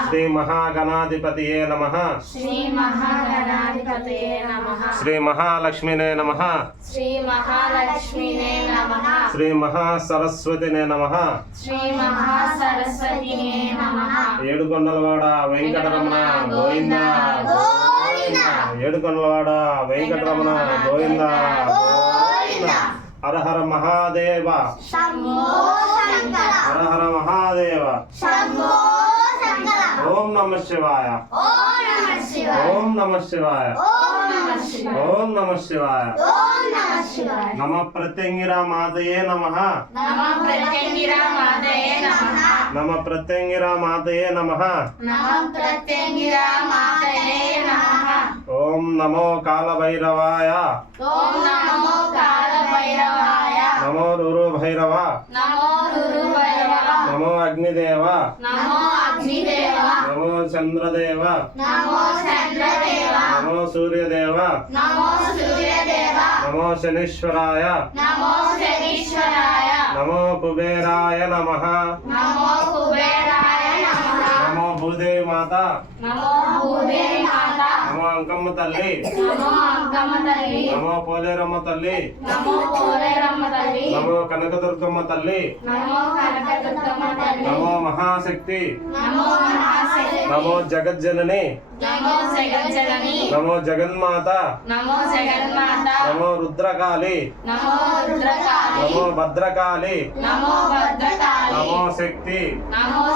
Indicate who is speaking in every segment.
Speaker 1: శ్రీ మహాగణాధిపతియే నమ.
Speaker 2: శ్రీ
Speaker 1: మహాలక్ష్మినే నమ.
Speaker 2: శ్రీ మహాలక్ష్మినే నమః.
Speaker 1: శ్రీ మహాసరస్వతినే నమ.
Speaker 2: శ్రీ మహాసరస్వతినే నమః.
Speaker 1: ఏడుకొండలవాడ వెంకటరమణ గోవింద. ఏడుకొండలవాడ వెంకటరమణ గోవింద. హర హర మహాదేవ హర హర మహాదేవ. ఓం నమ శివాయ.
Speaker 2: ఓం నమ శివాయ.
Speaker 1: ఓం నమ శివాయ.
Speaker 2: నమ
Speaker 1: ప్రత్యంగిరా మాతయే నమ
Speaker 2: నమ ప్రత్యంగిరా మాతయే నమ.
Speaker 1: ఓం నమో కాలభైరవాయ.
Speaker 2: ఓం నమో
Speaker 1: రురు భైరవ.
Speaker 2: నమో రురు భైరవ.
Speaker 1: నమో అగ్నిదేవ.
Speaker 2: నమో అగ్నిదేవ.
Speaker 1: నమో చంద్రదేవ.
Speaker 2: నమో చంద్రదేవ.
Speaker 1: నమో సూర్యదేవ.
Speaker 2: నమో సూర్యదేవ.
Speaker 1: నమో శనీశ్వరాయ.
Speaker 2: నమో శనీశ్వరాయ.
Speaker 1: నమో కుబేరాయ నమ.
Speaker 2: నమో కుబేరాయ నమః.
Speaker 1: నమో భూదేవి మాత.
Speaker 2: నమో భూదేవి మాత.
Speaker 1: నమో అంకమ్మ తల్లి.
Speaker 2: నమో అంకమ్మ తల్లి.
Speaker 1: నమో పోలేరమ్మ తల్లి.
Speaker 2: నమో పోలేరమ్మ
Speaker 1: నమో కనకదుర్గమ్మ తల్లి.
Speaker 2: నమో
Speaker 1: మహాశక్తి.
Speaker 2: నమో
Speaker 1: జగజ్జనని.
Speaker 2: నమో
Speaker 1: జగన్మాత.
Speaker 2: నమో
Speaker 1: రుద్రకాళి.
Speaker 2: నమో
Speaker 1: భద్రకాళి.
Speaker 2: నమో
Speaker 1: శక్తి.
Speaker 2: నమో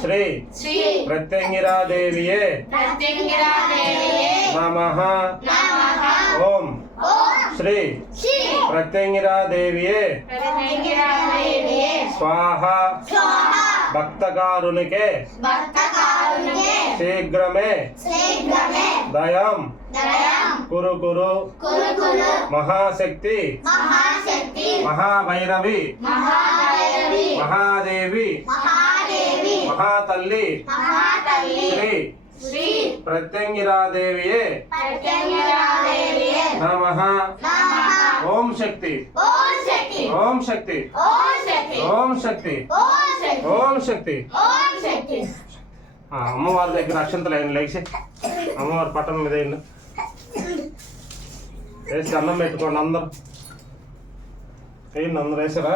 Speaker 2: श्री
Speaker 1: श्री
Speaker 2: प्रत्यंगिरा
Speaker 1: देविये
Speaker 2: नमः।
Speaker 1: ओम।
Speaker 2: श्री
Speaker 1: श्री
Speaker 2: प्रत्यंगिरा
Speaker 1: देविये
Speaker 2: स्वाहा।
Speaker 1: स्वाहा। भक्तकारुणिके
Speaker 2: भक्तकारुणिके शीघ्रमे
Speaker 1: दयाम
Speaker 2: कुरु
Speaker 1: कुरु
Speaker 2: महाशक्ति
Speaker 1: महाभैरवी
Speaker 2: महादेवी
Speaker 1: మహాతల్లి. శ్రీ.
Speaker 2: శ్రీ.
Speaker 1: ప్రత్యంగిరాదేవియే. నమ. ఓం శక్తి.
Speaker 2: ఓం శక్తి.
Speaker 1: ఓం శక్తి.
Speaker 2: ఓం శక్తి.
Speaker 1: అమ్మవారి దగ్గర అక్షంతలు అయింది లేచి. అమ్మవారి పట్టణం మీద వేసి అన్నం పెట్టుకోండి అందరూ. అయ్యి నన్ను వేసారా?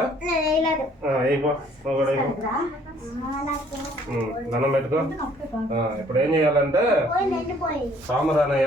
Speaker 1: ఇప్పుడు ఏం చేయాలంటే సామరానయ్య